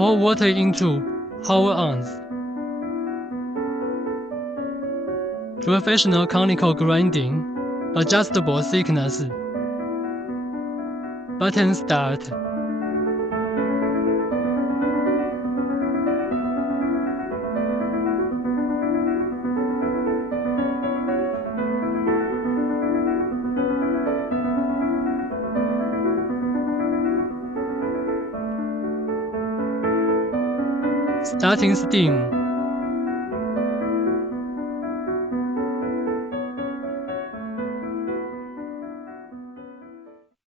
Pour water into power arms. Professional conical grinding. Adjustable thickness. Button start. Starting steam.